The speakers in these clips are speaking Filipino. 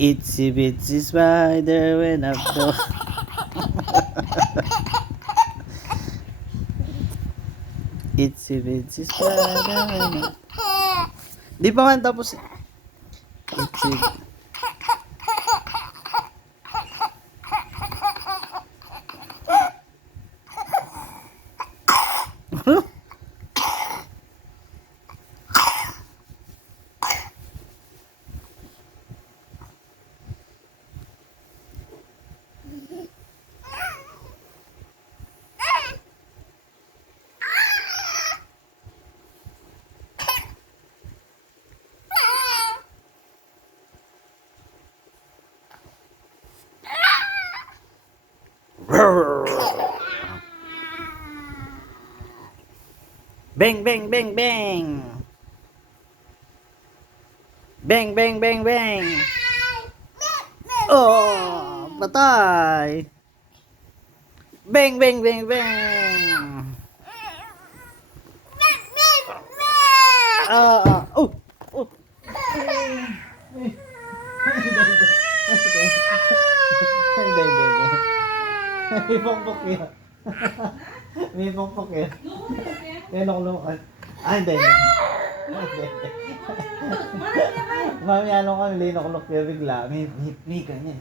Itsy bitsy spider went up the... Itsy bitsy spider went up... Di pa man tapos. Itsy... Bang, bang, bang, bang. Bang, bang, bang, bang. Oh, patay. Bang, bang, bang, bang. Oh. Oh. May pongpok yun. May pongpok yun. May nuklukan. Hindi. Mami, ano ka, linuklok yun bigla. May ganyan.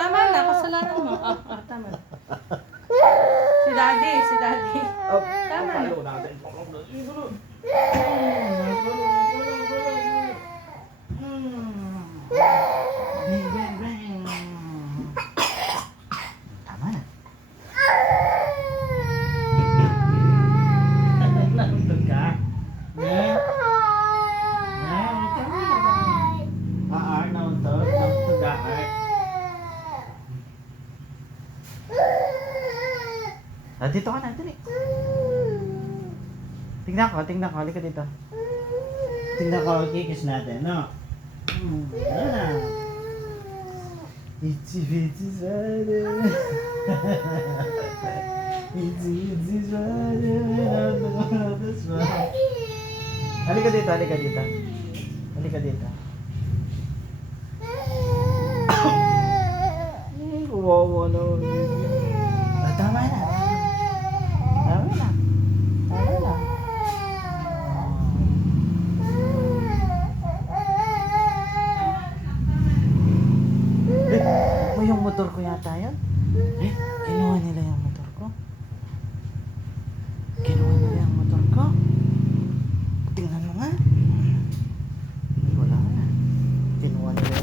Tama na, kasalanan mo. Tama na. Si daddy. Oh, Tama na. palo natin. Bang, bang, bang. Tama na. Nandun ka? Nauntog ka? Dito ka na, dali. Tingnan ko, halika dito. Tingnan ko, kikis natin, no? Yan na. Itsy bitsy spider. Itsy bitsy spider. Halika dito. Halika dito. Kawawa naman. Tama na. Yung motor ko yata yun. Kinuha nila yung motor ko. Tingnan mo nga. Wala na. Kinuha nila